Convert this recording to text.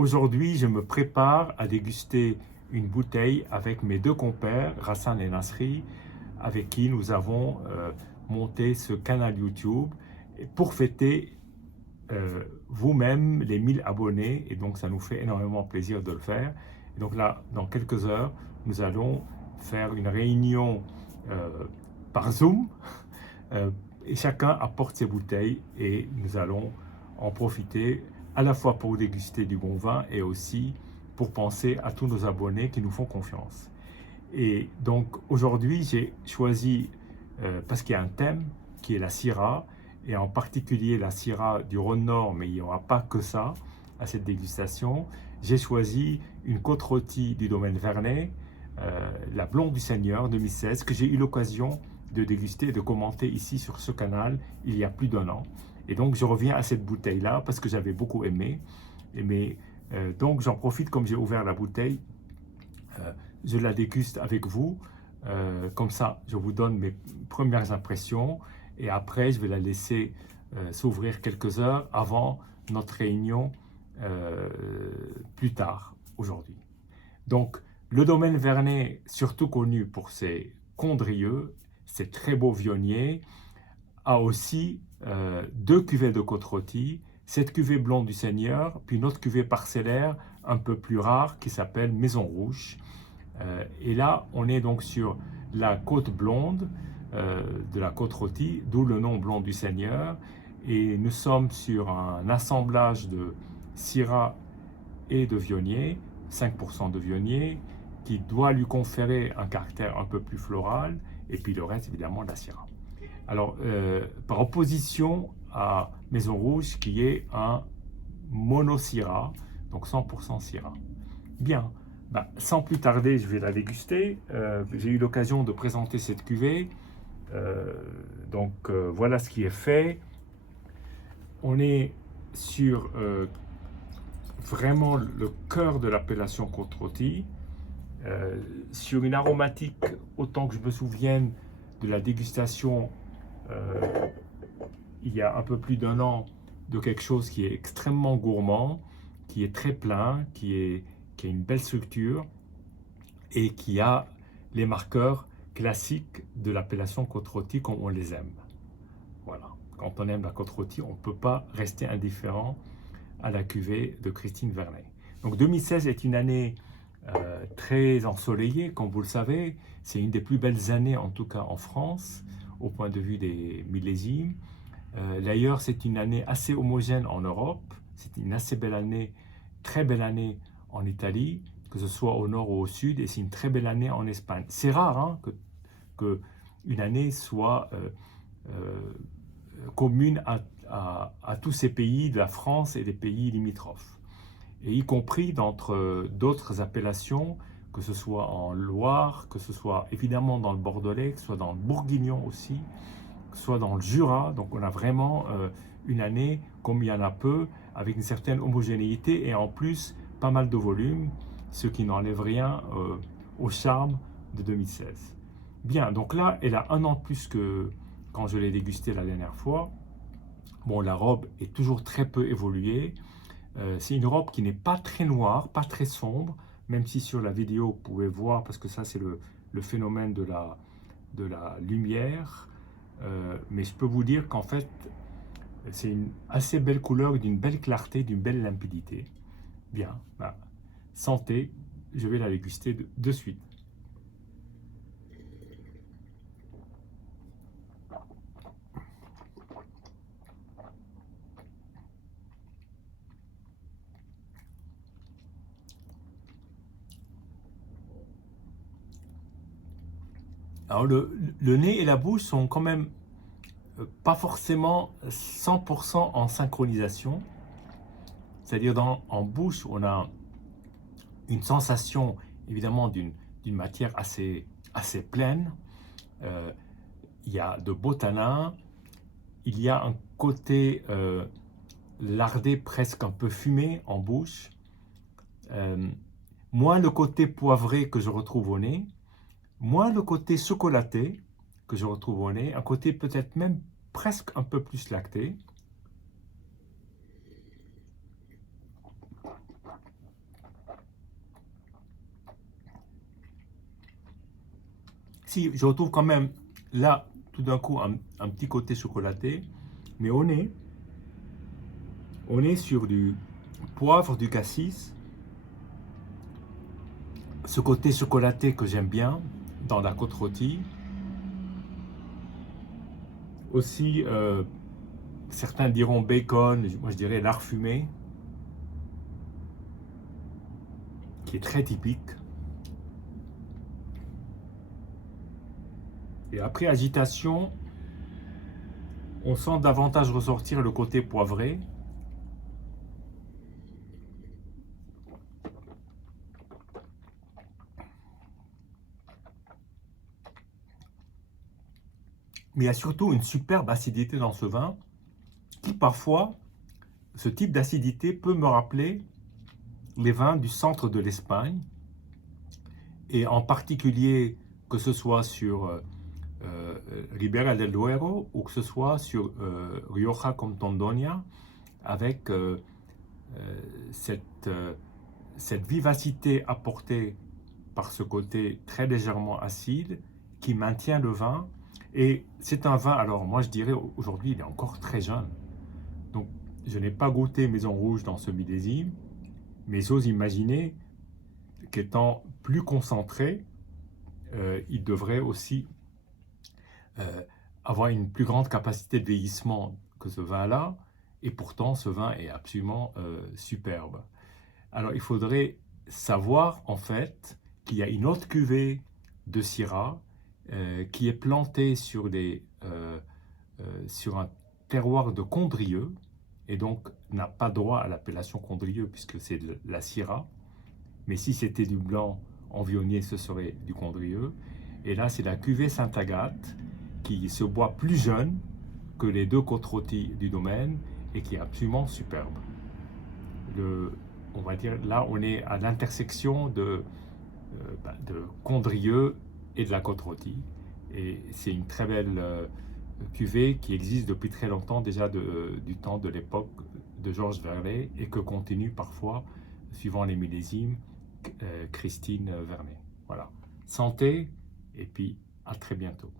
Aujourd'hui, je me prépare à déguster une bouteille avec mes deux compères, Rassan et Nasri, avec qui nous avons monté ce canal YouTube pour fêter vous-même les 1000 abonnés. Et donc, ça nous fait énormément plaisir de le faire. Et donc là, dans quelques heures, nous allons faire une réunion par Zoom. Et chacun apporte ses bouteilles et nous allons en profiter à la fois pour déguster du bon vin et aussi pour penser à tous nos abonnés qui nous font confiance. Et donc aujourd'hui, j'ai choisi, parce qu'il y a un thème qui est la Syrah, et en particulier la Syrah du Rhône-Nord, mais il n'y aura pas que ça à cette dégustation. J'ai choisi une côte rôtie du domaine Vernet, la Blonde du Seigneur 2016, que j'ai eu l'occasion de déguster et de commenter ici sur ce canal il y a plus d'un an. Et donc je reviens à cette bouteille-là parce que j'avais beaucoup aimé. Donc j'en profite, comme j'ai ouvert la bouteille, je la déguste avec vous. Comme ça, je vous donne mes premières impressions et après, je vais la laisser s'ouvrir quelques heures avant notre réunion plus tard aujourd'hui. Donc, le domaine Vernet, surtout connu pour ses condrieux, ses très beaux vionniers, a aussi deux cuvées de côte rôtie, cette cuvée blonde du Seigneur, puis une autre cuvée parcellaire un peu plus rare qui s'appelle Maison Rouge. Et là, on est donc sur la côte blonde de la côte rôtie, d'où le nom Blonde du Seigneur. Et nous sommes sur un assemblage de Syrah et de Viognier, 5% de Viognier, qui doit lui conférer un caractère un peu plus floral, et puis le reste, évidemment, de la Syrah. Alors, par opposition à Maison Rouge, qui est un mono-Syrah, donc 100% Syrah. Bien. Sans plus tarder, je vais la déguster. J'ai eu l'occasion de présenter cette cuvée. Voilà ce qui est fait. On est sur vraiment le cœur de l'appellation côte rôtie. Sur une aromatique, autant que je me souvienne de la dégustation il y a un peu plus d'un an, de quelque chose qui est extrêmement gourmand, qui est très plein, qui a une belle structure et qui a les marqueurs classiques de l'appellation côte rôtie comme on les aime. Voilà. Quand on aime la côte rôtie, on ne peut pas rester indifférent à la cuvée de Christine Vernet. Donc 2016 est une année très ensoleillée, comme vous le savez. C'est une des plus belles années, en tout cas en France, au point de vue des millésimes. D'ailleurs, c'est une année assez homogène en Europe. C'est une assez belle année, très belle année en Italie, que ce soit au nord ou au sud, et c'est une très belle année en Espagne. C'est rare hein, que une année soit commune à tous ces pays de la France et des pays limitrophes, et y compris d'entre d'autres appellations, que ce soit en Loire, que ce soit évidemment dans le Bordelais, que ce soit dans le Bourguignon aussi, que ce soit dans le Jura. Donc on a vraiment une année, comme il y en a peu, avec une certaine homogénéité et en plus pas mal de volume, ce qui n'enlève rien au charme de 2016. Bien, donc là, elle a un an de plus que quand je l'ai dégustée la dernière fois. Bon, la robe est toujours très peu évoluée. C'est une robe qui n'est pas très noire, pas très sombre, même si sur la vidéo vous pouvez voir, parce que ça c'est le phénomène de la lumière. Mais je peux vous dire qu'en fait, c'est une assez belle couleur, d'une belle clarté, d'une belle limpidité. Bien, santé, je vais la déguster de suite. Alors le nez et la bouche sont quand même pas forcément 100% en synchronisation. C'est-à-dire en bouche, on a une sensation évidemment d'une matière assez pleine. Il y a de beaux tanins. Il y a un côté lardé, presque un peu fumé en bouche. Moins le côté poivré que je retrouve au nez. Moins le côté chocolaté que je retrouve au nez. Un côté peut-être même presque un peu plus lacté. si, je retrouve quand même là, tout d'un coup, un petit côté chocolaté, mais on est sur du poivre, du cassis, ce côté chocolaté que j'aime bien dans la côte rôtie. Aussi, certains diront bacon, moi je dirais lard fumé, qui est très typique. Et après agitation, on sent davantage ressortir le côté poivré. Mais il y a surtout une superbe acidité dans ce vin qui parfois, ce type d'acidité peut me rappeler les vins du centre de l'Espagne et en particulier que ce soit sur Ribera del Duero ou que ce soit sur Rioja comme Doña avec cette vivacité apportée par ce côté très légèrement acide qui maintient le vin. Et c'est un vin, alors moi je dirais aujourd'hui il est encore très jeune. Donc je n'ai pas goûté Maison Rouge dans ce millésime, mais j'ose imaginer qu'étant plus concentré, il devrait aussi avoir une plus grande capacité de vieillissement que ce vin-là. Et pourtant ce vin est absolument superbe. Alors il faudrait savoir en fait qu'il y a une autre cuvée de Syrah qui est plantée sur un terroir de Condrieu et donc n'a pas droit à l'appellation Condrieu puisque c'est de la Syrah. Mais si c'était du blanc en Viognier, ce serait du Condrieu. Et là, c'est la cuvée Sainte-Agathe qui se boit plus jeune que les deux côtes rôties du domaine et qui est absolument superbe. On va dire, là, on est à l'intersection de Condrieu et de la côte rôtie. Et c'est une très belle cuvée qui existe depuis très longtemps, déjà du temps de l'époque de Georges Verlet et que continue parfois, suivant les millésimes, Christine Vernet. Voilà. Santé et puis à très bientôt.